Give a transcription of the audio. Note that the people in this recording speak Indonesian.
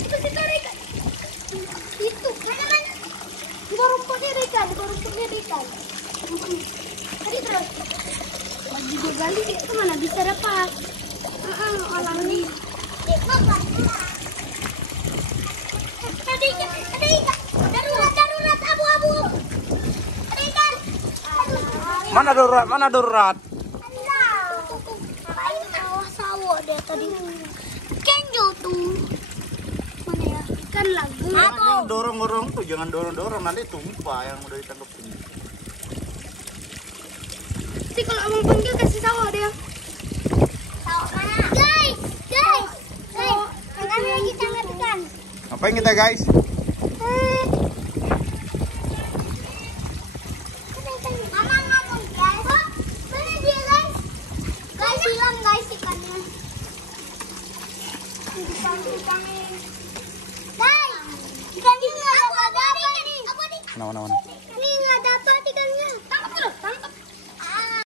Itu situ ada ikan. Itu mana? Di bawah rumputnya ada ikan. Tadi terus. Lagi dua kali itu mana bisa dapat? Olah ini. Makan. Ada ikan. Darurat, abu-abu. Ada ikan. Mana darurat? Sawah dia tadi. Kenjo tuh. Mana ya? Ikan lagi. Jangan dorong tuh, jangan dorong nanti tumpah yang udah ditangkepin. Sih kalau abang panggil kasih sawah dia. Sawah mana? Guys. Kami lagi tangkap ikan. Ngapain kita guys? Mama ngomong guys. Mana dia guys? Guys hilang guys ikannya. Guys, ikannya nggak ada apa-apa nih. Mana?